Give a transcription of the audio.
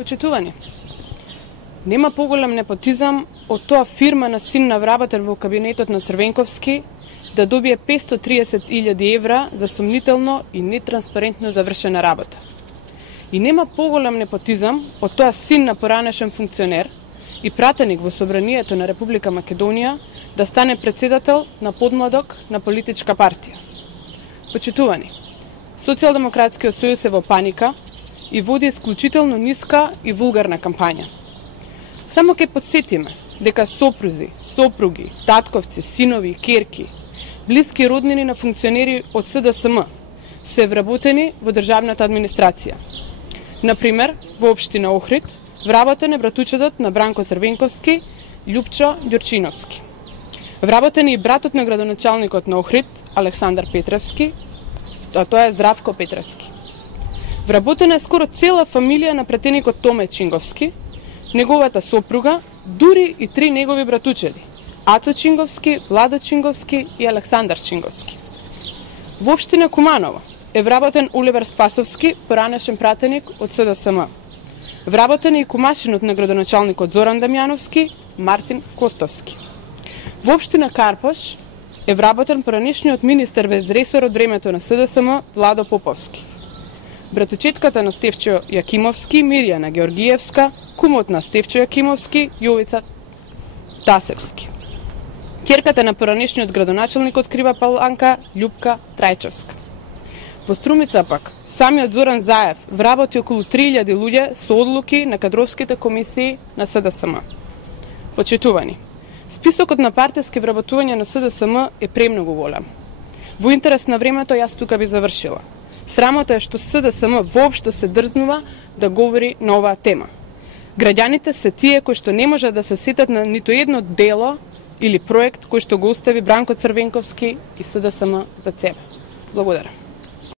Почитувани, нема поголем непотизам од тоа фирма на син на вработен во кабинетот на Црвенковски да добие 530.000 евра за сумнително и нетранспарентно завршена работа. И нема поголем непотизам од тоа син на поранешен функционер и пратеник во Собранието на Република Македонија да стане председател на подмладок на политичка партија. Почитувани, Социјалдемократскиот сојуз е во паника и води исклучително ниска и вулгарна кампања. Само ке подсетиме дека сопрузи, сопруги, татковци, синови, керки, блиски роднини на функционери од СДСМ се вработени во државната администрација. Например, во општина Охрид вработен е братучедот на Бранко Црвенковски, Љупчо Ѓурчиновски. Вработен е и братот на градоначалникот на Охрид, Александар Петревски, а тоа е Здравко Петревски. Вработена е скоро цела фамилија на претеникот Томе Чинговски, неговата сопруга, дури и 3 негови братучеди, Ацо Чинговски, Владо Чинговски и Александар Чинговски. Во општина Куманово е вработен Оливер Спасовски, поранешен пратеник од СДСМ. Вработен е и кумашинот на градоначалникот Зоран Дамјановски, Мартин Костовски. Во општина Карпош е вработен поранешниот министер без ресор од времето на СДСМ Владо Поповски. Братучетката на Стефчо Јакимовски, Мирјана Георгиевска, кумот на Стефчо Јакимовски, Јовица Тасевски. Ќерката на поранешниот градоначалник од Крива Паланка, Љупка Трајчевска. Во Струмица пак, самиот Зоран Заев вработи околу 3000 луѓе со одлуки на кадровските комисии на СДСМ. Почитувани, списокот на партиски вработувања на СДСМ е премногу голем. Во интерес на времето јас тука би завршила. Срамота е што СДСМ воопшто се дрзнува да говори на оваа тема. Граѓаните се тие кои што не може да се сетат на ниту едно дело или проект кој што го остави Бранко Црвенковски и СДСМ за себе. Благодарам.